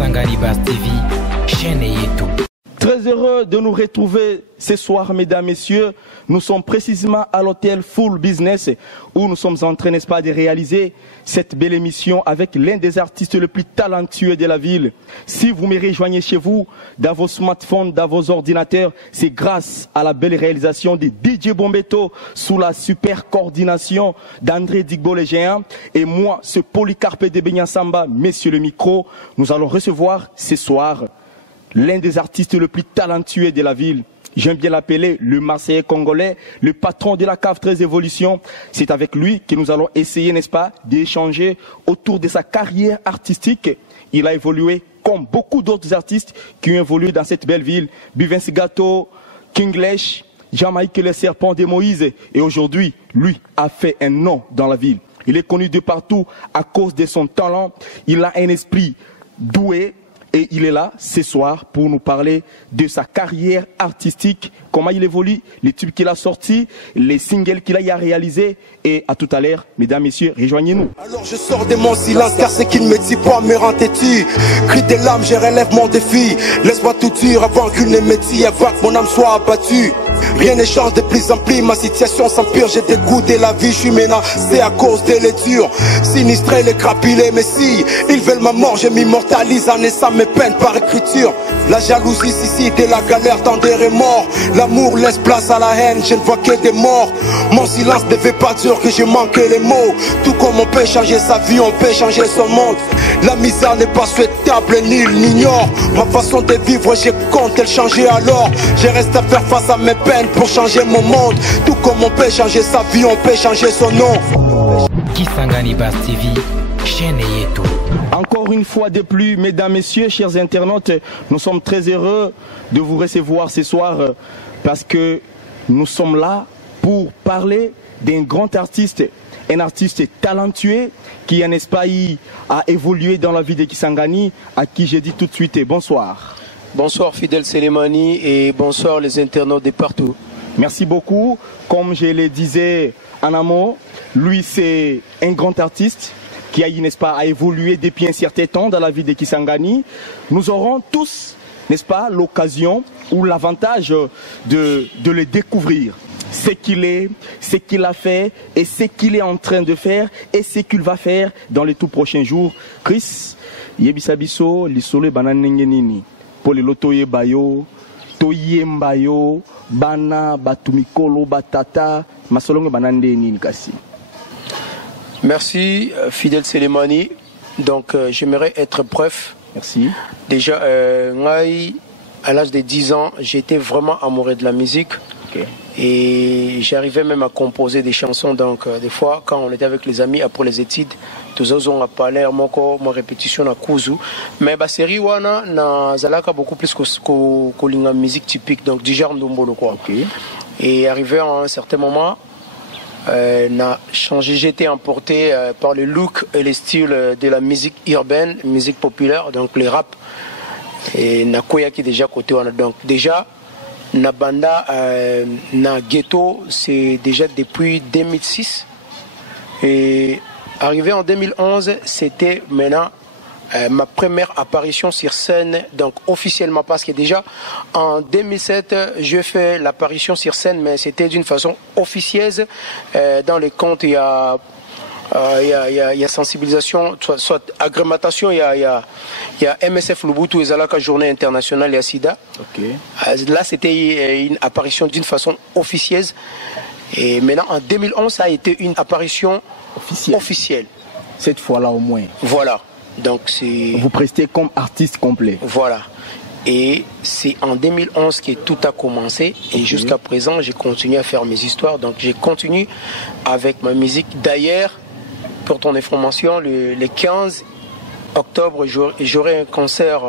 Kisangani Bass TV, chaîne Yetu. Très heureux de nous retrouver ce soir, mesdames, messieurs. Nous sommes précisément à l'hôtel Full Business où nous sommes en train, n'est-ce pas, de réaliser cette belle émission avec l'un des artistes les plus talentueux de la ville. Si vous me rejoignez chez vous, dans vos smartphones, dans vos ordinateurs, c'est grâce à la belle réalisation de DJ Bombeto sous la super coordination d'André Digbo le géant. Et moi, ce Polycarpe de Benyansamba, messieurs le micro, nous allons recevoir ce soir l'un des artistes les plus talentueux de la ville. J'aime bien l'appeler le Marseillais congolais, le patron de la cave 13 Évolution. C'est avec lui que nous allons essayer, n'est-ce pas, d'échanger autour de sa carrière artistique. Il a évolué comme beaucoup d'autres artistes qui ont évolué dans cette belle ville. Bivensi Gato, King Lesh, Jamaïque le serpent de Moïse. Et aujourd'hui, lui a fait un nom dans la ville. Il est connu de partout à cause de son talent. Il a un esprit doué. Et il est là ce soir pour nous parler de sa carrière artistique, comment il évolue, les tubes qu'il a sortis, les singles qu'il a réalisés. Et à tout à l'heure, mesdames, messieurs, rejoignez-nous. Alors je sors de mon silence car ce qu'il me dit pas me rend têtu. Crie des larmes, je relève mon défi. Laisse-moi tout dire avant qu'une métier, avant que mon âme soit abattue. Rien ne change de plus en plus, ma situation s'empire, j'ai dégoûté la vie, je suis menacé à cause des lectures. Sinistré, les crapulés, mais si ils veulent ma mort, je m'immortalise en naissant mes peines par écriture. La jalousie, ici, de la galère, tant des remords. L'amour laisse place à la haine, je ne vois que des morts. Mon silence ne veut pas dire que je manquais les mots. Tout comme on peut changer sa vie, on peut changer son monde. La misère n'est pas souhaitable, nul n'ignore. Ma façon de vivre, je compte elle changer alors. Je reste à faire face à mes peines pour changer mon monde. Tout comme on peut changer sa vie, on peut changer son nom. Kisangani Bass TV, chaîne Yetu. Encore une fois de plus, mesdames, messieurs, chers internautes, nous sommes très heureux de vous recevoir ce soir parce que nous sommes là pour parler d'un grand artiste, un artiste talentueux qui, n'est-ce pas, a évolué dans la vie de Kisangani, à qui je dis tout de suite bonsoir. Bonsoir Fidel Selemani et bonsoir les internautes de partout. Merci beaucoup. Comme je le disais en amont, lui c'est un grand artiste qui a, n'est-ce pas, a évolué depuis un certain temps dans la vie de Kisangani. Nous aurons tous, n'est-ce pas, l'occasion ou l'avantage de le découvrir. Ce qu'il est, ce qu'il a fait et ce qu'il est en train de faire et ce qu'il va faire dans les tout prochains jours. Chris, yebisabiso lisole bananengenini polilotoye bayo toyembayo bana batumikolo batata masolongo banandenini kasi. Merci Fidel Selemani. Donc j'aimerais être bref. Merci. Déjà, à l'âge de 10 ans, j'étais vraiment amoureux de la musique. Okay. Et j'arrivais même à composer des chansons. Donc des fois, quand on était avec les amis après les études, tous on a parlé mon répétition à Kuzu. Mais la série wana na zalaka beaucoup plus que la musique typique, donc du genre ndombolo quoi. Okay. Et arrivé à un certain moment, n'a changé, j'ai été emporté par le look et le style de la musique urbaine, musique populaire, donc les rap. Et na koya qui déjà côté wana. Donc déjà na banda na ghetto, c'est déjà depuis 2006. Et arrivé en 2011, c'était maintenant ma première apparition sur scène, donc officiellement, parce que déjà en 2007, je fais l'apparition sur scène, mais c'était d'une façon officieuse. Dans les comptes, il y a sensibilisation, soit agrémentation, il y a MSF Lubutu et Zalaka Journée Internationale et à SIDA. Okay. Là, c'était une apparition d'une façon officieuse. Et maintenant, en 2011, ça a été une apparition officielle. Cette fois-là au moins. Voilà. Donc c'est. Vous prestez comme artiste complet. Voilà. Et c'est en 2011 que tout a commencé. Et jusqu'à présent, j'ai continué à faire mes histoires. Donc j'ai continué avec ma musique. D'ailleurs, pour ton information, le 15 octobre, j'aurai un concert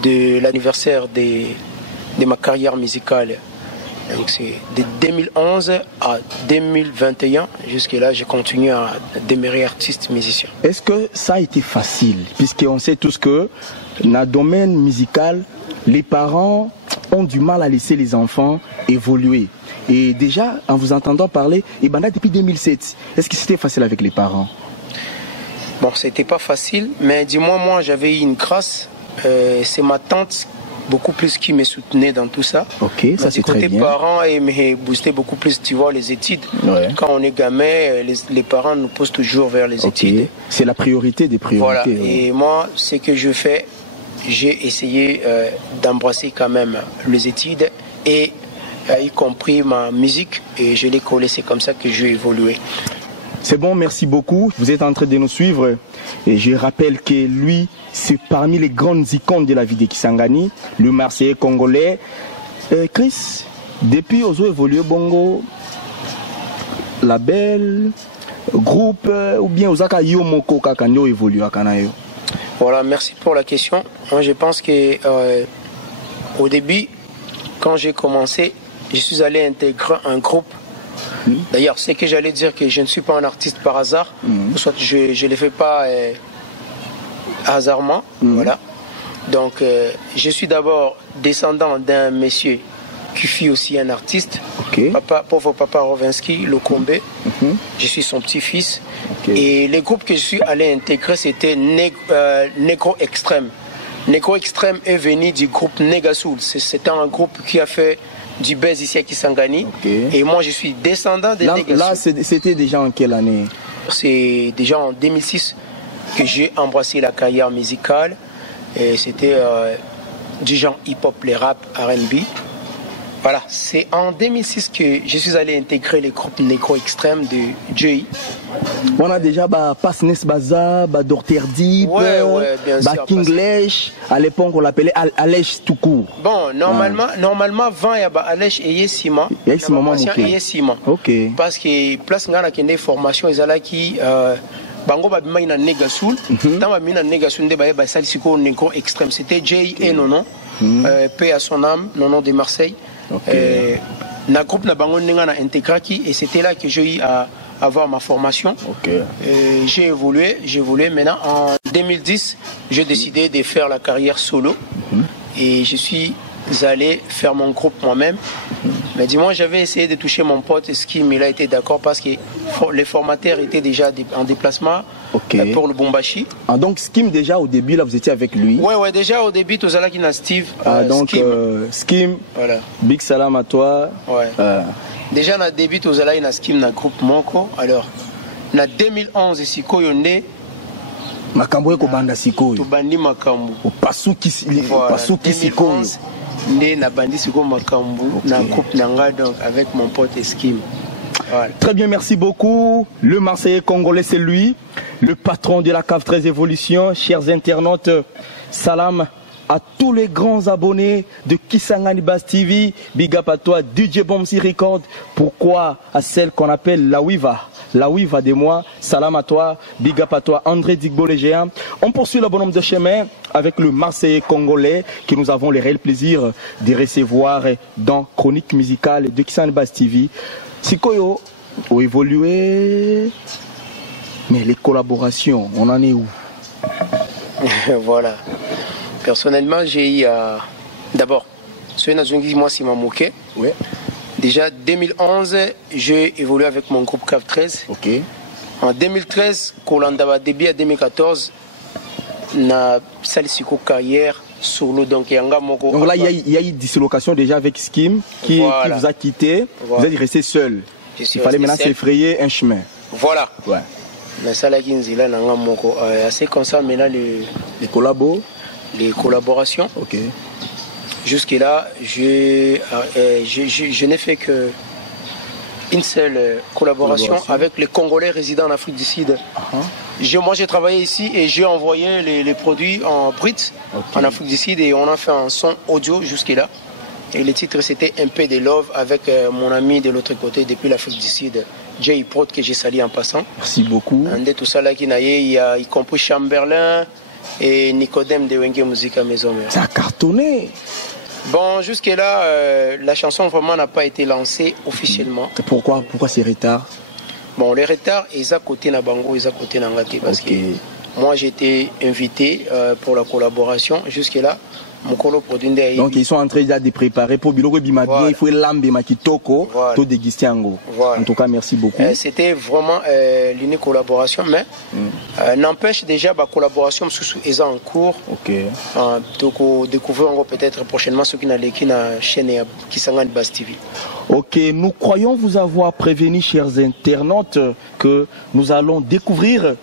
de l'anniversaire de ma carrière musicale. Donc c'est de 2011 à 2021, jusque-là, j'ai continué à demeurer artiste musicien. Est-ce que ça a été facile? Puisqu'on sait tous que dans le domaine musical, les parents ont du mal à laisser les enfants évoluer. Et déjà, en vous entendant parler, et ben là, depuis 2007, est-ce que c'était facile avec les parents? Bon, c'était pas facile, mais dis-moi, moi, j'avais eu une grâce. C'est ma tante, beaucoup plus, qui me soutenait dans tout ça. Ok, ça c'est très bien. Du côté parents, ils me boostaient beaucoup plus, tu vois, les études. Ouais. Quand on est gamin, les parents nous poussent toujours vers les études. C'est la priorité des priorités. Voilà, et moi, ce que je fais, j'ai essayé d'embrasser quand même les études et y compris ma musique, et je l'ai collé, c'est comme ça que j'ai évolué. C'est bon, merci beaucoup. Vous êtes en train de nous suivre et je rappelle que lui, c'est parmi les grandes icônes de la vie de Kisangani, le Marseillais congolais. Chris, depuis Ozo évolué Bongo, label, groupe ou bien Ozaka Yomoko Kakanyo évolue à Kanayo? Voilà, merci pour la question. Moi, je pense que au début, quand j'ai commencé, je suis allé intégrer un groupe. D'ailleurs, c'est que j'allais dire que je ne suis pas un artiste par hasard, soit je ne le fais pas hasardement. Voilà. Donc, je suis d'abord descendant d'un monsieur qui fut aussi un artiste, pauvre papa Rovinsky, Lokombe. Je suis son petit-fils. Et les groupes que je suis allé intégrer, c'était Negro Extrême. Negro Extrême est venu du groupe Negasoul. C'était un groupe qui a fait du buzz ici à Kisangani. Et moi, je suis descendant de Negasoul. Là, c'était déjà en quelle année? C'est déjà en 2006 que j'ai embrassé la carrière musicale. Et c'était du genre hip-hop, les rap, R&B. Voilà, c'est en 2006 que je suis allé intégrer les groupes Negro Extrême de Jay. On a déjà Passnes Baza, Dr Deep, Kinglèche. À l'époque, on l'appelait Alèche tout court. Bon, normalement, avant, il y a Alèche et Yesima. Yesima. Ok. Parce que place où on a des formations, ils ont qui. Bango babima ina Negasoul. Tant babima Negasoul, nde baye basali siko Negro Extrême. C'était Jay et Nono. Paix à son âme, Nono de Marseille. Na groupe na bango nenga na intégraki, et c'était là que j'ai eu à avoir ma formation. J'ai évolué. Maintenant en 2010, j'ai décidé de faire la carrière solo et je suis allé faire mon groupe moi-même. Mais dis-moi, j'avais essayé de toucher mon pote Skim, il a été d'accord parce que les formateurs étaient déjà en déplacement pour le Bombashi. Ah, donc Skim, déjà au début, là vous étiez avec lui? Ouais, déjà au début, tout ça là qui n'a Steve. Donc Skim, voilà. Big salam à toi. Déjà au début, tout ça là, il y a Skim dans le groupe Moko. Alors, en 2011, Siko Yonde. Makambo eko banda Siko. Tubandi Makambo. Pasuki Siko. Né na bandi Siko Makambo, na groupe Nanga, donc avec mon pote Skim. Voilà. Très bien, merci beaucoup. Le Marseillais congolais, c'est lui, le patron de la cave 13 Évolution. Chers internautes, salam à tous les grands abonnés de Kisangani Bass TV. Big up à toi, DJ Bomsi Record. Pourquoi à celle qu'on appelle la Wiva? La Wiva de moi, salam à toi, big up à toi, André Digbo le géant. On poursuit le bonhomme de chemin avec le Marseillais congolais que nous avons le réel plaisir de recevoir dans Chronique musicale de Kisangani Bass TV. Sikoyo a évolué, mais les collaborations, on en est où? Voilà. Personnellement, j'ai eu d'abord, ce que moi, c'est m'a moqué. Ouais. Déjà 2011, j'ai évolué avec mon groupe CAV 13. En 2013, Kolandaba début à 2014, na Salisiko carrière solo, donc Yanga Moko. Donc là, il y a eu dislocation déjà avec Skim qui vous a quitté. Vous êtes resté seul. Il fallait maintenant s'effrayer un chemin. Voilà. Ouais. Mais ça, là, Ginzila, Nanga Moko. C'est comme ça maintenant les collabos. Les collaborations. Jusque-là, je n'ai fait qu'une seule collaboration avec les Congolais résidant en Afrique du Sud. Moi, j'ai travaillé ici et j'ai envoyé les produits en brut en Afrique du Sud et on a fait un son audio jusque-là. Et le titre, c'était Un peu de love avec mon ami de l'autre côté depuis l'Afrique du Sud, Jay Prod, que j'ai sali en passant. Merci beaucoup. Et tout ça là, il y a y compris Chamberlain et Nicodème de Wenge Musique à Maison. Ça a cartonné. Bon, jusque-là, la chanson vraiment n'a pas été lancée officiellement. Pourquoi ces retards? Bon, les retards, ils ont côté Nabango, ils ont côté Nangate, parce que moi j'ai été invité pour la collaboration. Jusque-là, Donc ils sont en train de préparer pour Biloko Bima bien, il faut l'ambe makitoko, tout déguster en go. En tout cas, merci beaucoup. C'était vraiment l'unique collaboration, mais n'empêche déjà la collaboration est en cours. Ok. Donc découvrir peut-être prochainement ceux qui n'ont la chaîne Kisangani Bass TV. Ok, nous croyons vous avoir prévenu, chers internautes, que nous allons découvrir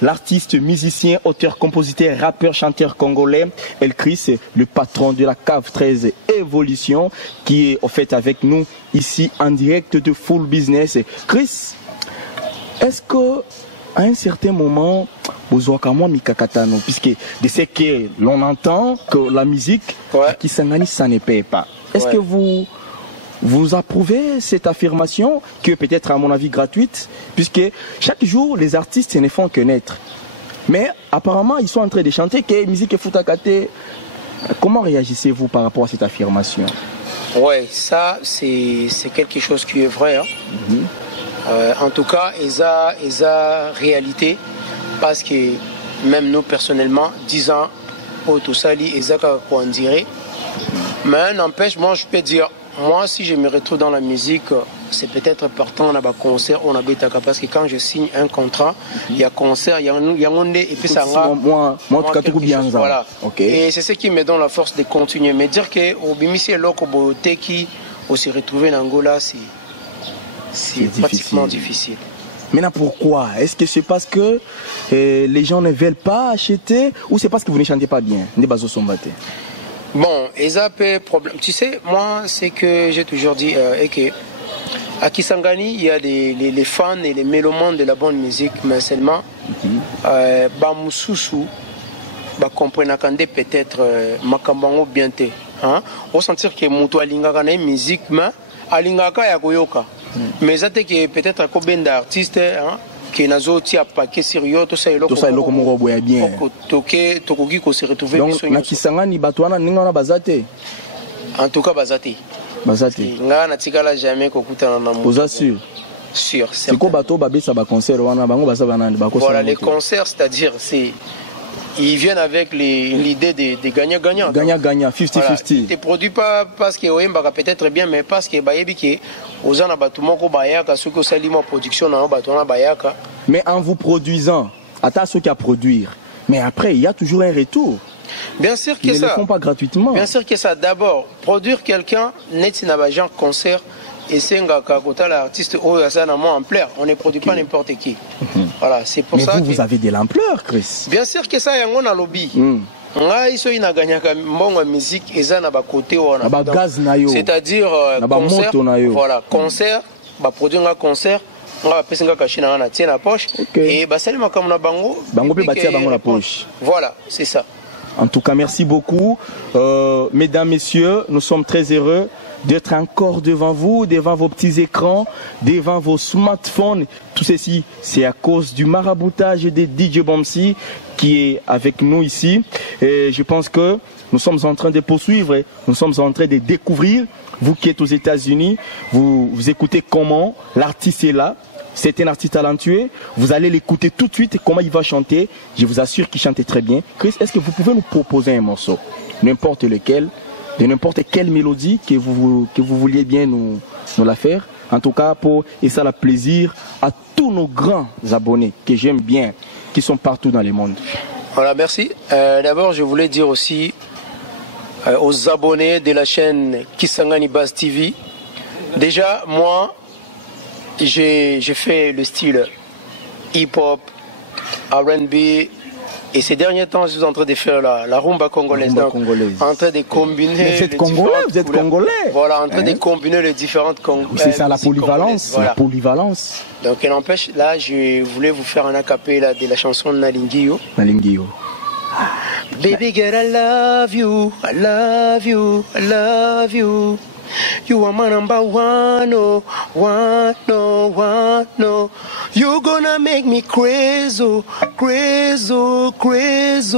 l'artiste, musicien, auteur, compositeur, rappeur, chanteur congolais, El Chris, le patron de la cave 13 Évolution, qui est en fait avec nous ici en direct de Full Business. Chris, est-ce que à un certain moment, puisque de ce que l'on entend que la musique, qui s'engage, ça ne paye pas. Est-ce que vous approuvez cette affirmation qui est peut-être à mon avis gratuite, puisque chaque jour les artistes ne font que naître. Mais apparemment ils sont en train de chanter que musique est foutakate. Comment réagissez-vous par rapport à cette affirmation? Ouais, ça c'est quelque chose qui est vrai. Hein. En tout cas, ils ont réalité parce que même nous personnellement, 10 ans au tout sali, ils ont quoi en dire. Mais n'empêche, moi je peux dire. Moi, si je me retrouve dans la musique, c'est peut-être partant, on a un concert, on a bêta, parce que quand je signe un contrat, il y a concert, il y a un et puis ça va. Moi, bien. Voilà. Okay. Et c'est ce qui me donne la force de continuer. Mais dire que au Bimisi et l'Oko qui se retrouver en Angola, c'est pratiquement difficile. Maintenant, pourquoi? Est-ce que c'est parce que les gens ne veulent pas acheter ou c'est parce que vous ne chantez pas bien? Bon, ils ont un problème. Tu sais, moi, c'est que j'ai toujours dit que à Kisangani, il y a les fans et les mélomanes de la bonne musique, mais seulement, Bamususu, comprennent peut-être Makambango bienté. On sentir que Moutou Alingaka na musique, mais Alingaka ya Goyoka. Mais ça que peut-être un ben d'artistes, qui n'a pas paquet sérieux, tout ça est là. Tout ça est là comme on voit bien. Tokogi ko se retrouver. Donc na Kisangani batwana ninga bazate. En tout cas bazate. Bazate. Nga na tikala jamais kokutana na mo. Vous assure. Sûr. C'est quoi bateau babé ça ba concert wana bango basa banandi bako. Voilà les concerts, c'est-à-dire ils viennent avec l'idée de gagnant-gagnant. Gagnant-gagnant, 50-50. Voilà. Ils ne produisent pas parce que Oemba peut-être bien, mais parce que Bayebiki, aux gens ont Bayaka, ceux qui ont salé ma production, ont Bayaka. Mais en vous produisant, attends ceux qui a produire. Mais après, il y a toujours un retour. Bien sûr que ils ça. Ils ne le font pas gratuitement. Bien sûr que ça. D'abord, produire quelqu'un, net n'a concert. Et c'est un gars qui l'artiste ampleur. On ne produit pas n'importe qui. Voilà, c'est pour ça. Mais vous avez de l'ampleur, Chris. Bien sûr que ça, il y a un lobby. C'est-à-dire concert. Voilà, concert, produire un concert. On va passer un cachet dans la poche. Et c'est le comme bango. Bango peut bâtir bango la poche. Voilà, c'est ça. En tout cas, merci beaucoup. Mesdames, messieurs, nous sommes très heureux d'être encore devant vous, devant vos petits écrans, devant vos smartphones. Tout ceci, c'est à cause du maraboutage de DJ Bomsi qui est avec nous ici. Et je pense que nous sommes en train de poursuivre, nous sommes en train de découvrir. Vous qui êtes aux États-Unis, vous écoutez comment l'artiste est là. C'est un artiste talentueux. Vous allez l'écouter tout de suite, comment il va chanter. Je vous assure qu'il chante très bien. Chris, est-ce que vous pouvez nous proposer un morceau, n'importe lequel, de n'importe quelle mélodie que vous vouliez bien nous la faire? En tout cas, et ça le plaisir à tous nos grands abonnés que j'aime bien, qui sont partout dans le monde. Voilà, merci. D'abord, je voulais dire aussi aux abonnés de la chaîne Kisangani Bass TV. Déjà, moi, j'ai fait le style hip-hop, R&B, et ces derniers temps, je suis en train de faire la rumba congolaise. En train de combiner. Mais vous êtes congolais, vous êtes congolais. Voilà, en train de combiner les différentes c'est ça la polyvalence. Voilà. La polyvalence. Donc, elle empêche, là, je voulais vous faire un acapella de la chanson Nalingio. Nalingio. Baby girl, I love you, I love you, I love you. You are my number one, oh, one, oh, one, oh. You gonna make me crazy, crazy, crazy.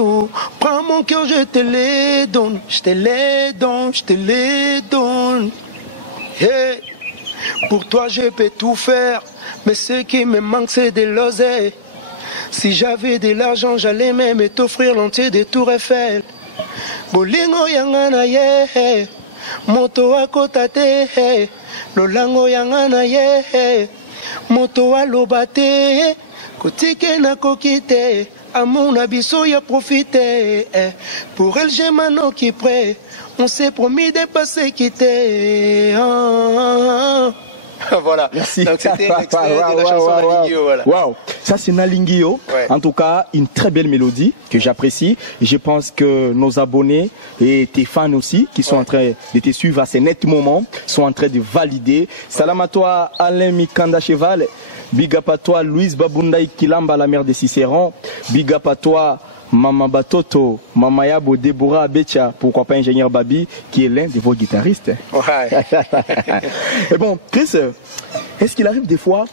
Prends mon cœur, je te le donne, je te le donne, je te le donne. Hey, pour toi je peux tout faire, mais ce qui me manque c'est de l'oseille. Si j'avais de l'argent, j'allais même t'offrir l'entier des Tours Eiffel. bolingo yanga na ye moto akota te lolango yanga na ye moto aloba te kotike na kokite amour na biso ya profiter pour elle j'ai mano qui prêt on s'est promis de pas se quitter Voilà. Merci. Donc c'était l'extrait de la chanson Nalingio. Voilà. Wow. Ça c'est Nalingio. Ouais. En tout cas, une très belle mélodie que j'apprécie. Je pense que nos abonnés et tes fans aussi qui sont en train de te suivre à ces nets moments sont en train de valider. Salam à toi Alain Mikanda Cheval. Big up à toi Louise Babundaï Kilamba, la mère de Cicéron. Big up à toi Mama Batoto, Mama Yabo, Deborah Abecha, pourquoi pas Ingénieur Babi, qui est l'un de vos guitaristes. Ouais. Et bon, Chris, est-ce qu'il arrive des fois,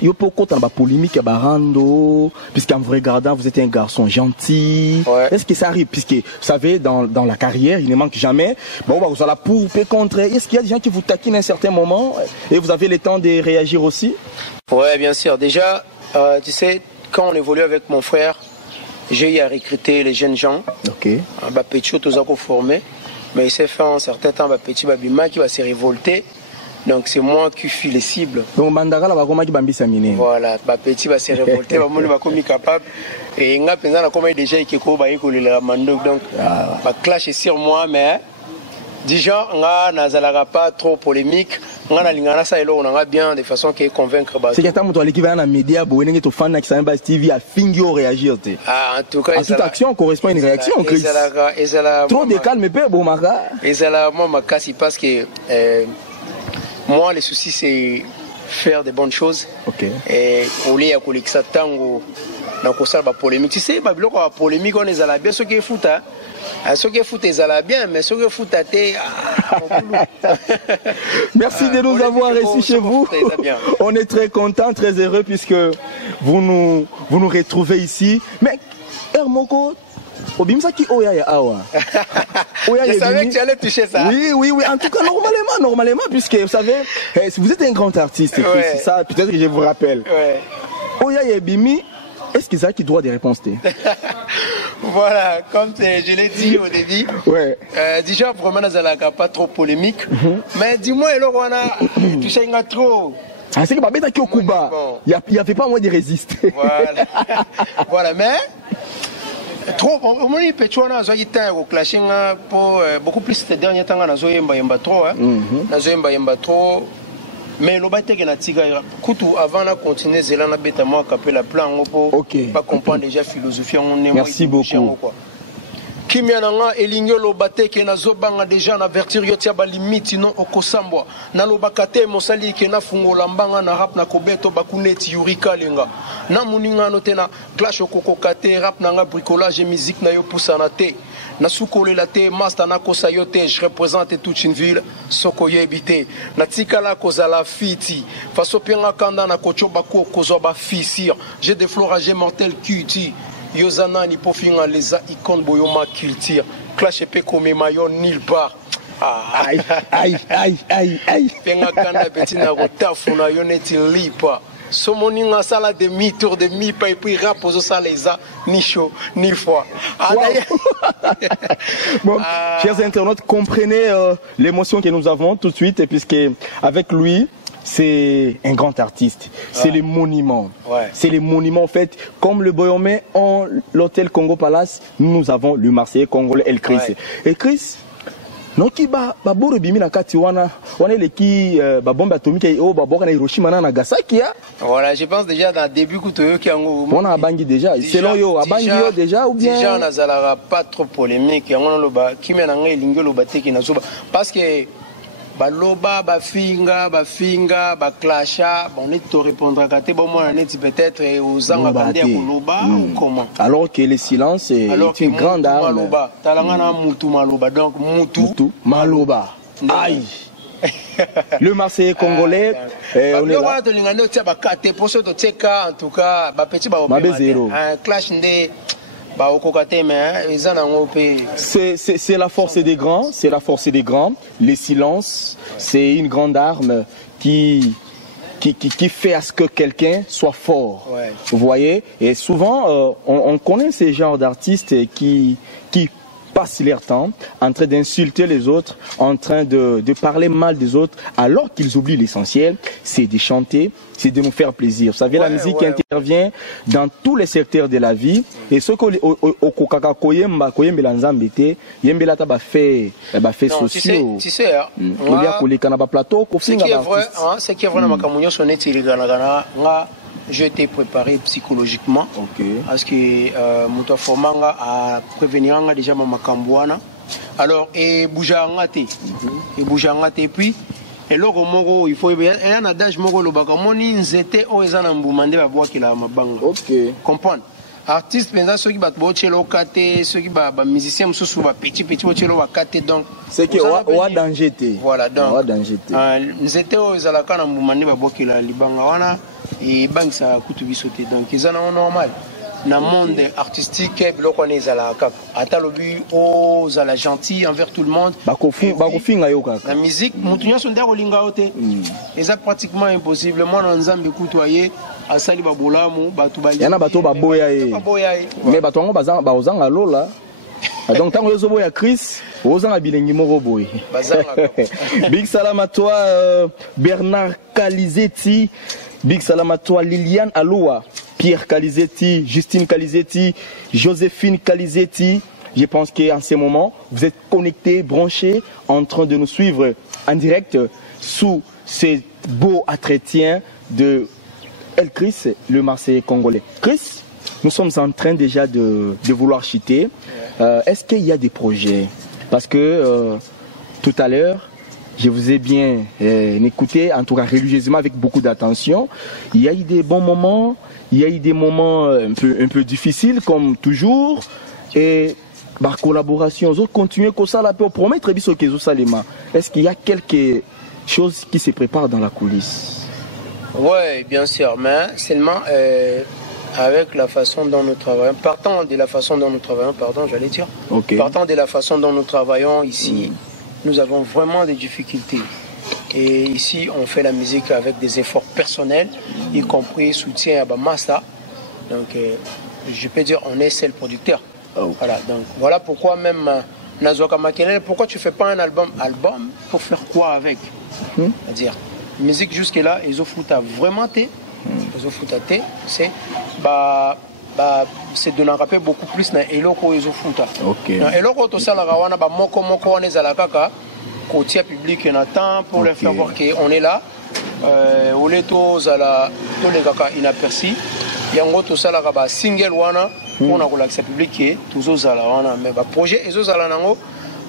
il y a beaucoup de polémique à Barando, puisqu'en vous regardant, vous êtes un garçon gentil. Ouais. Est-ce que ça arrive, puisque vous savez, dans la carrière, il ne manque jamais. Bon, vous allez pour contrer. Est-ce qu'il y a des gens qui vous taquinent à un certain moment et vous avez le temps de réagir aussi? Ouais, bien sûr. Déjà, tu sais, quand on évolue avec mon frère, j'ai eu à recruter les jeunes gens. Ok. Petit, tous ont formé. Mais il s'est fait en certain temps, Petit Babima qui va se révolter. Donc c'est moi qui suis les cibles. Donc Mandara, la qui bambi samine. Voilà, Petit va se révolter, va monter, va comme capable. Et il y a pensé comme déjà qui est mandok. Donc va clash sur moi, mais déjà on n'a pas trop polémique. On a ça et là on a bien de façon qui est convaincre. C'est qu'il y a un qui va dans les médias, pour que tu fan qui s'appelle TV à finir réagir. Ah, en tout cas, toute action correspond à une réaction. Trop de calme, mais pas bon mara. Et ça là, moi ma casse parce que moi les soucis c'est faire des bonnes choses. Ok. Et au lieu de ça tango, donc ça va polémique. Tu sais, Babylon va polémique on est à la bien ce qui est foot hein. Ce qui est foot est à la bien, mais ce qui est foot à thé. Merci de nous avoir reçus chez vous. On est très contents, très heureux puisque vous nous retrouvez ici. Mais Hermoko, Obimsa qui oya ya awa. Je savais que tu allais toucher ça. Oui. En tout cas, normalement, puisque vous savez, vous êtes un grand artiste, c'est ça. Peut-être que je vous rappelle. Ouais. Oya ya bimi. Est-ce que ça qui doit des réponses? Voilà, comme je l'ai dit au début, déjà vraiment n'a pas trop polémique, mais dis-moi alors on a touché trop. Ah, c'est que ma bête qui au Cuba, il n'y avait pas moyen de résister. Voilà, voilà, mais trop, au moins il peut tu as au clashing pour beaucoup plus ces derniers temps on a zoyemba trop, na zoyemba trop. Mais le bâtiment est natigé. Avant de continuer, c'est là que moi capé la plan pour pas comprendre déjà philosophie. Merci beaucoup. Kimiananga elingo lo bateke na zobanga déjà na vertir yotia ba limite non okosambwa na lo bakate mosali ke na fungola mbanga na rap na kobeto bakuneti yurika lenga na muninga no tena clash okokokate rap na nga bricolage musique na yo poussana te na sukolela te master na kosa yo te je représente toute une ville soko yebite na tikala kozala fiti faso penga kanda na kochoba ko kozwa ba fisir j'ai des florages mortels cutie Yozana ni pofinga leza icône boyoma culture clash epé comme maillot nulle part. Aïe. Penga kanda betina rotafuna yoneti lipa. Somoninga sala demi-tour de mi-pa et puis rap aux saleza ni chaud ni froid. Bon, chers internautes, comprenez l'émotion que nous avons tout de suite, puisque avec lui, c'est un grand artiste. C'est les monuments. C'est les monuments en fait. Comme le Boyomé en l'hôtel Congo Palace, nous avons le Marseillais congolais El Chris. Et Chris, non qui boro bimi na kati wana le qui bombe atomique au babora na Hiroshima na Nagasaki. Voilà, je pense déjà dans le début que tu on a bangi déjà. Selon yo, abangi yo déjà ou bien déjà na zalara pas trop polémique. On lo ba qui mena ngai lingo lo bateki na zuba parce que baloba bafinga clasha on est te répondra kate bon moi net peut-être aux angakande koloba ou comment alors que le silence est une grande arme maloba talangana mutu maloba donc mutu maloba aïe le Marseillais congolais on est là de lingano tia bakate pour ce en tout cas ba petit ba un clash ndé. C'est la force des grands, c'est la force des grands. Le silence, c'est une grande arme qui fait à ce que quelqu'un soit fort. Vous voyez? Et souvent, on connaît ces genres d'artistes qui passent leur temps en train d'insulter les autres, en train de parler mal des autres, alors qu'ils oublient l'essentiel, c'est de chanter, c'est de nous faire plaisir. Vous savez, la musique intervient dans tous les secteurs de la vie. Et ce que sociaux, tu sais, ce qui est vrai, je t'ai préparé psychologiquement. Parce que Mouta Formanga a prévenir déjà ma Kambouana. Alors, et Boujangate. Et Boujangate, puis. Et là, il faut y un adage moro le bagamoni nzete o ezana mbumande ba boaki la mabanga. Comprendre. Artiste pendant ceux qui battent bochelo kate, ceux qui ba musicien mususu ba petit bochelo wa kate donc. C'est que wa danger te. Voilà donc. Wa danger te. Nzete o ezala kana mbumande ba boaki la libanga wana et bang ça kutu bisote donc ezana normal. Dans le monde artistique, la gentil envers tout le monde. La musique, c'est pratiquement impossible. Moi, dans Zambie, côtoyer, à Sali Babolamu, Batoubaï. Il y en a Bato Baboyaï. Mais Batongo Bazang à Lola. Donc, tant que vous avez Chris, vous avez Bilingi Moroboy. Big salam à toi, Bernard Calizetti. Big salam à toi, Liliane Aloua. Pierre Calizetti, Justine Calizetti, Joséphine Calizetti. Je pense qu'en ce moment, vous êtes connectés, branchés, en train de nous suivre en direct sous ces beaux entretien de El Chris, le Marseillais congolais. Chris, nous sommes en train déjà de vouloir chuter. Est-ce qu'il y a des projets? Parce que tout à l'heure, je vous ai bien écouté, en tout cas religieusement, avec beaucoup d'attention. Il y a eu des bons moments. Il y a eu des moments un peu difficiles, comme toujours. Et par collaboration, vous continuez comme ça, pour promettre est-ce qu'il y a quelque chose qui se prépare dans la coulisse? Oui, bien sûr, mais seulement avec la façon dont nous travaillons, partant de la façon dont nous travaillons, partant de la façon dont nous travaillons ici, nous avons vraiment des difficultés. Et ici, on fait la musique avec des efforts personnels, y compris soutien à Bamassa. Donc, je peux dire, on est seul producteur. Voilà, donc voilà pourquoi même Nazoka Makelele, pourquoi tu fais pas un album? Album, pour faire quoi avec? C'est-à-dire, musique jusque-là, ils ont foutu vraiment thé. Ils ont foutu thé, c'est c'est de nous rappeler beaucoup plus na eloko ils ont foutu. Eloko to ça la rawana ba moko on est à la kaka. Côté public, on attend pour leur faire voir qu'on est là. On est tous à la tous les gars inaperçus. Il y a un autre ça là bas single wana on a l'accès public qui est tous à la wana mais bah projet et tous à la nango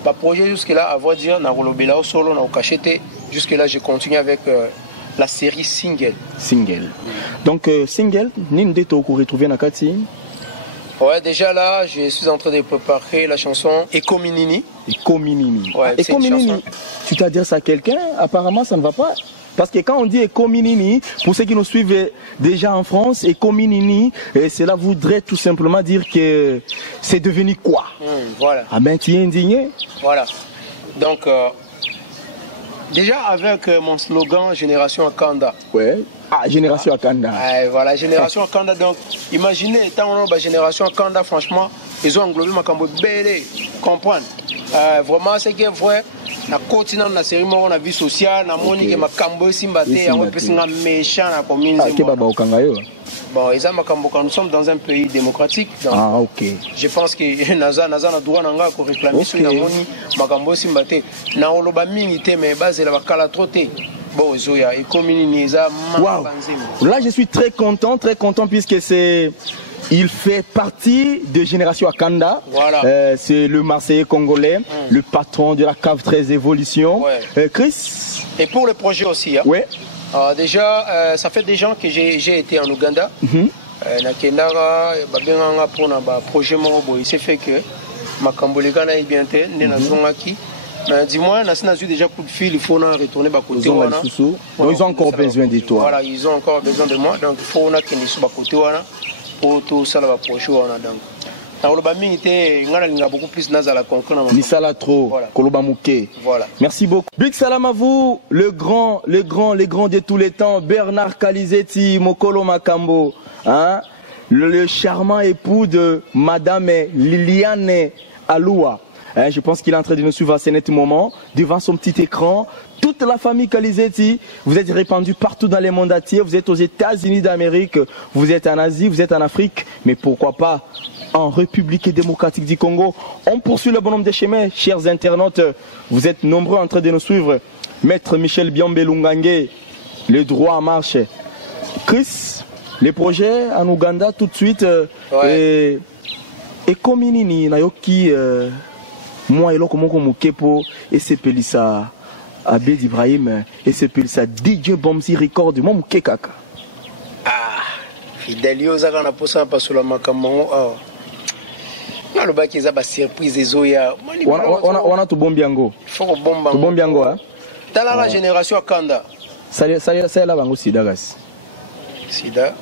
bah projet jusque là à voir dire na rolobela au solo na cacheté jusque là je continue avec la série single. Donc single ninde to ko retrouver na kati. Ouais, déjà là, je suis en train de préparer la chanson Ekominini. Ouais, Ekominini, tu t'adresses à quelqu'un? Apparemment, ça ne va pas. Parce que quand on dit Ekominini, pour ceux qui nous suivent déjà en France, Ekominini, cela voudrait tout simplement dire que c'est devenu quoi? Voilà. Ah ben, tu es indigné? Voilà. Donc, déjà avec mon slogan Génération Akanda. Ouais. Ah, Génération Akanda. Voilà, Génération Akanda. Donc, imaginez, tant on a Génération Akanda, franchement, ils ont englobé ma cambo belle, comprendre. Vraiment, c'est que vrai, la continent, la série, on a vie sociale, la monique, ma cambo simbaté, on peut se méchant, la commune. Bon, nous sommes dans un pays démocratique. Donc, je pense que Naza na droit nanga ko réclamer sur la moni, ma cambo simbaté. Na oloba minité, mais base la bakala troté. Wow. Là, je suis très content puisque il fait partie de Génération Akanda. Voilà. C'est le Marseillais congolais, le patron de la cave 13 Évolution. Chris. Et pour le projet aussi. Hein. Ouais. Déjà, ça fait des gens que j'ai été en Ouganda. Na Kendara, pour un projet Morobo. Il s'est fait que ma Kambolegana est bien té, na Zongaki. Dis-moi, on a eu déjà coup de fil, il faut retourner côté. Donc ils ont encore besoin de toi. Voilà, ils ont encore besoin de moi. Donc il faut qu'on ait côté pour tout ça va proche. Voilà. Merci beaucoup. Big salam à vous, les grands de tous les temps, Bernard Calizetti, Mokolo Makambo, hein? Le charmant époux de Madame Liliane Aloua. Hein, je pense qu'il est en train de nous suivre à ce net moment, devant son petit écran. Toute la famille Kalizeti, vous êtes répandus partout dans les mondes entiers. Vous êtes aux États-Unis d'Amérique, vous êtes en Asie, vous êtes en Afrique, mais pourquoi pas en République démocratique du Congo. On poursuit le bonhomme des chemins, chers internautes. Vous êtes nombreux en train de nous suivre. Maître Michel Biombe Lungange, le droit en marche. Chris, les projets en Ouganda tout de suite. Et comme Nini, Nayoki, moi et l'autre, moi, Kepo, et c'est Pelissa. Abed Ibrahim et c'est Pelissa DJ Bomzi Record, moi, Kekaka. Ah, Fidelio, ça, on a posé un pas sur la macaron. Le bac est à surprise et Zoya. On a tout bon biango. Faut bon tout bon biango, hein. T'as la génération à Kanda. Ça là, bango Sida, gas. Sida.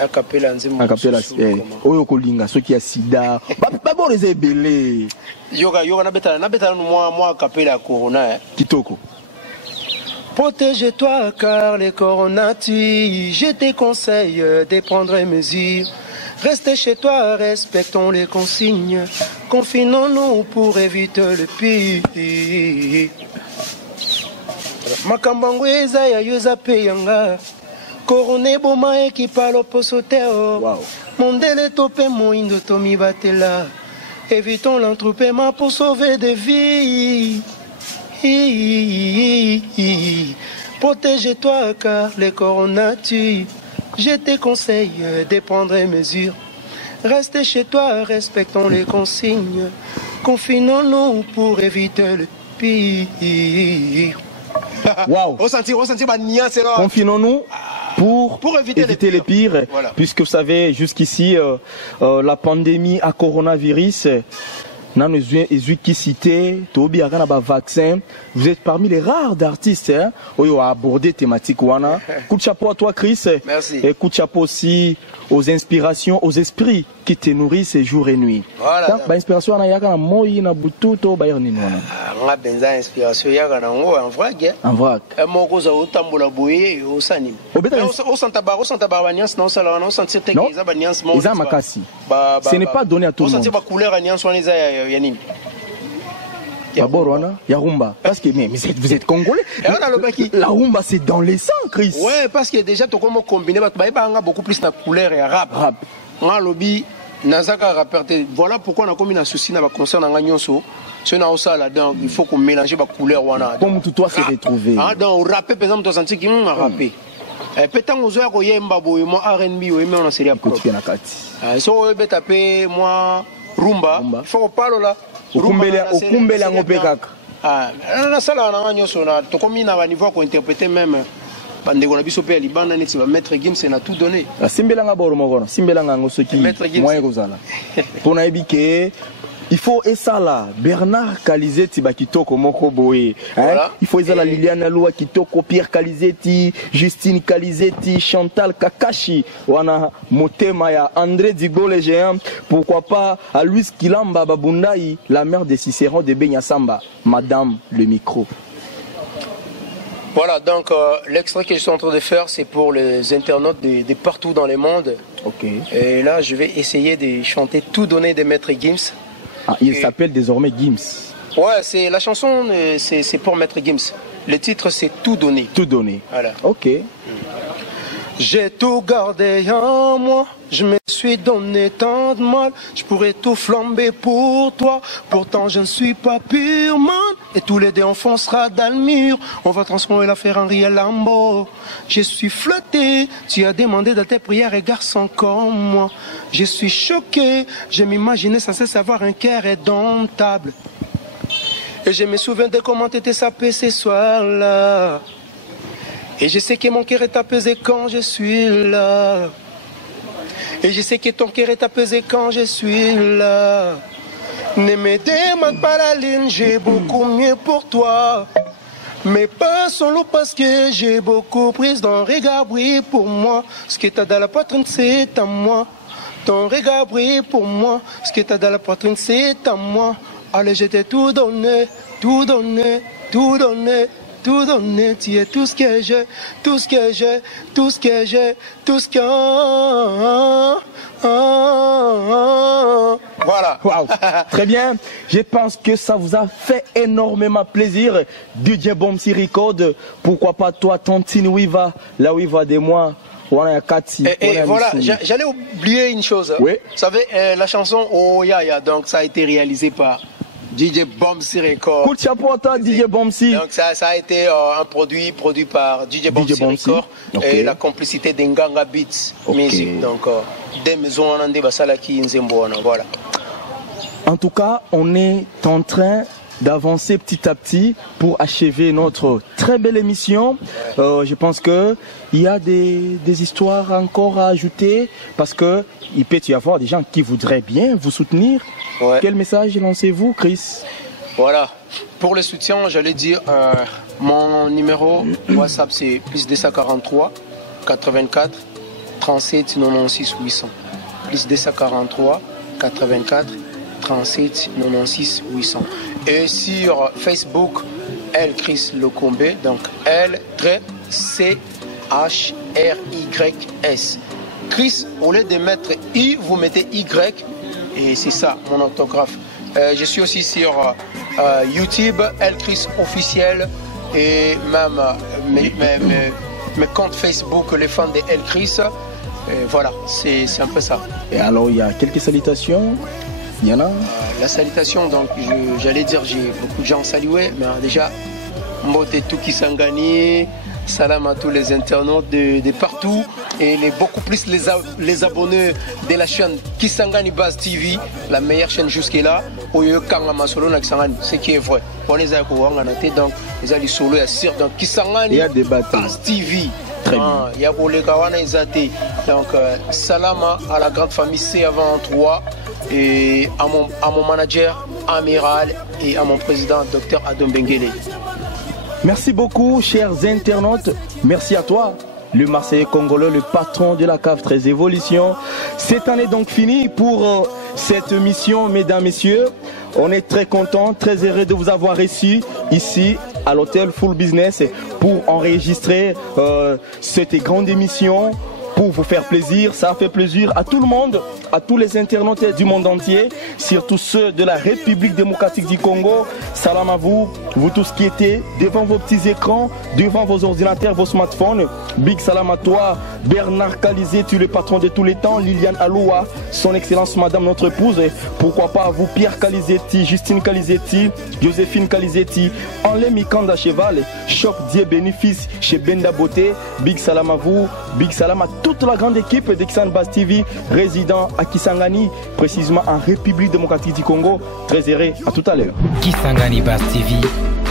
Acapella nzimo. Acapella, oyo kolinga, ceux qui a Sida. Pas bon les ébélés. Yoga na beta moi Acapella Corona. Kitoko. Protège-toi car les coronas tuent. Je te conseille de prendre mesures. Restez chez toi, respectons les consignes. Confinons-nous pour éviter le pire. Makambango eza ya yoza peyanga. Korone boma ekipalo posoteo. Mondele tope moindo tomi batela. Évitons l'entroupement pour sauver des vies. Protège-toi car les coronas tuent. Je te conseille de prendre mesures. Restez chez toi, respectons les consignes. Confinons-nous pour éviter le pire. Wow. Confinons-nous pour éviter les pires. Voilà. Puisque vous savez, jusqu'ici, la pandémie à coronavirus, vaccin. Vous êtes parmi les rares d'artistes qui ont abordé thématique wana. Coup de chapeau à toi Chris. Merci. Et coup de chapeau aussi aux inspirations, aux esprits qui te nourrissent jour et nuit. Voilà. Ba inspiration na yaka na moi na bututo ba yoni wana. Nga benza inspiration yaka na ngo en vrac. En vrac. Moko za otambola boye osani. O santa ba banyans na osala na sentir te que za banyans mo. Isa makasi. Ce n'est pas donné à tout le monde. O sentir ba couleur banyans wana za ya nini. D'abord, Yarumba. Parce que mais vous êtes congolais. La rumba, c'est dans les sangs, Chris. Ouais, parce que déjà, tu comment combiner, beaucoup plus de couleur et rap. Moi, lobby, Nazaka rapporté. Voilà pourquoi on a commis un souci dans le concert dans Gagnonso. Si on a ça là-dedans, il faut qu'on mélange les couleurs. Comme tout toi s'est retrouvé. Donc, rapper, par exemple, tu as senti qu'il m'a rappé. Peut-être qu'on a eu un babou, moi, RB, mais on a série à côté. Si on veut taper, moi, rumba, il faut qu'on parle là. Okumbela ngopekaka. Ah, na sala na nyoso na tokomi na ba niveau ko interpréter même bande ko na biso pe libanda neti ba maître Gims na tout donné. Simbela nga boro mokono, simbela nga ngosoki moyen kozala. Pona ebike il faut esala Bernard Kalizeti bakitoko moko boye. Il faut esala Liliana Loua kitoko, Pierre Kalizeti, Justine Kalizeti, Chantal Kakashi, wana motema ya André Digo le géant, pourquoi pas à Louis Kilamba Babundaï, la mère de Cicéron de Benyasamba, Madame le micro. Voilà, donc l'extrait que je suis en train de faire, c'est pour les internautes de partout dans le monde. Ok. Et là, je vais essayer de chanter Tout donner de Maître Gims. Ah, il s'appelle désormais Gims. Ouais, c'est la chanson, c'est pour Maître Gims. Le titre, c'est Tout donner. Tout donner. Voilà. Ok. J'ai tout gardé en moi, je me suis donné tant de mal, je pourrais tout flamber pour toi, pourtant je ne suis pas pur man, et tous les deux on foncera dans le mur, on va transformer l'affaire en réel Lambo. Je suis flotté, tu as demandé dans tes prières et garçon comme moi, je suis choqué, je m'imaginais censé savoir un cœur indomptable, et je me souviens de comment t'étais sapé ce soir-là. Et je sais que mon cœur est apaisé quand je suis là. Et je sais que ton cœur est apaisé quand je suis là. Ne me demande pas la ligne, j'ai beaucoup mieux pour toi. Mais pas solo parce que j'ai beaucoup pris dans regard brille pour moi. Ce que t'as dans la poitrine c'est à moi. Ton regard brille pour moi. Ce que t'as dans la poitrine c'est à moi. Allez, je t'ai tout donné, tout donné, tout donné. tout donné, tu es tout ce que j'ai, tout ce que j'ai, tout ce que j'ai, tout ce que... Voilà. Wow. Très bien. Je pense que ça vous a fait énormément plaisir. DJ Bomsi Record. Pourquoi pas toi, Tantine Wiva, là où il va des mois. Et voilà, j'allais oublier une chose. Oui. Vous savez, la chanson Oh Yaya, donc ça a été réalisé par DJ Bomsi Record. Coup de chapeau à toi, DJ Bomsi. Donc ça a été un produit par DJ Bomsi Record. Okay. Et la complicité d'Enganga Beats Music. Donc des maisons en Andé Basalaki Nzembo. Voilà. En tout cas, on est en train d'avancer petit à petit pour achever notre très belle émission. Je pense que il y a des histoires encore à ajouter parce que il peut y avoir des gens qui voudraient bien vous soutenir. Ouais. Quel message lancez-vous, Chris? Voilà. Pour le soutien, j'allais dire mon numéro WhatsApp c'est plus 243 84 37 96 800. Plus 243 84 37 96 800. Et sur Facebook, L Chris Locombe, donc L-C-H-R-Y-S. Chris, au lieu de mettre I, vous mettez Y, et c'est ça mon orthographe. Je suis aussi sur YouTube, L Chris officiel, et même mes comptes Facebook, les fans de L Chris. Voilà, c'est un peu ça. Et alors, il y a quelques salutations. Il y en a la salutation, donc j'allais dire j'ai beaucoup de gens salués, mais déjà Mbote tout qui s'engagné, salam à tous les internautes de partout et beaucoup plus les abonnés de la chaîne Kisangani Buzz TV, la meilleure chaîne jusque-là, où il y a ce qui est vrai. On les a donc ils ont les solo à Sir, donc Kisangani Buzz TV. Très bien. Il y a pour les Kawana Izate. Donc salam à la grande famille C23 et à mon manager Amiral et à mon président Dr Adam Benguele. Merci beaucoup chers internautes, merci à toi le Marseillais congolais, le patron de la cave 13 Évolution. Cette année donc finie pour cette mission, mesdames, messieurs. On est très content, très heureux de vous avoir reçu ici à l'hôtel Full Business pour enregistrer cette grande émission, pour vous faire plaisir. Ça a fait plaisir à tout le monde, à tous les internautes du monde entier, surtout ceux de la République démocratique du Congo. Salam à vous, vous tous qui étiez devant vos petits écrans, devant vos ordinateurs, vos smartphones. Big salam à toi, Bernard Calizeti, le patron de tous les temps, Liliane Aloua, son excellence madame notre épouse, pourquoi pas à vous Pierre Calizeti, Justine Calizeti, Joséphine Calizeti, Enlé Mikanda Cheval, Shop Dieu Bénéfice chez Benda Beauté. Big salam à vous, big salam à toute la grande équipe d'Exxon Buzz TV, résident à Kisangani, précisément en République démocratique du Congo. Très heureux, à tout à l'heure. Kisangani Buzz TV,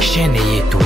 chaîne et tout.